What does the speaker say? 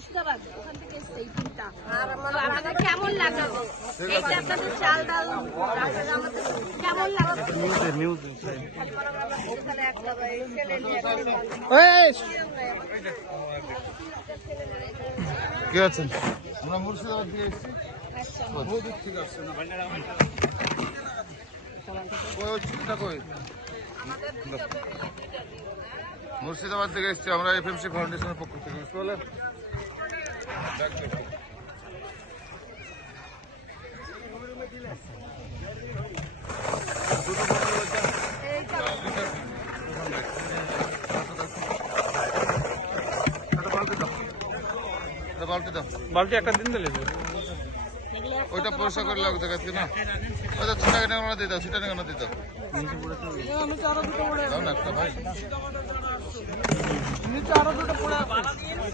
মুর্শিদাবাদ ওখান থেকে এসছে এই টিমটা। আপনাদের কেমন লাগলো এইটা আপনাদের চাল ডাল আমাদের কেমন লাগলো? কে আছেন? আমরা মুর্শিদাবাদ থেকে এসেছি। বহু দূর থেকে আসছে না। মুর্শিদাবাদ থেকে এসেছি আমরা এফএমসি ফাউন্ডেশনের পক্ষ থেকে, বুঝতে পারলেন? বালতি একটা দিন দিলে ওইটা পরিষ্কার করে লাগবে দেখাচ্ছি না। ওইটা ছোটা কেনা দিয়ে দাও, ছোটা কেনা দিয়ে দাও। দাও না একটা ভাই।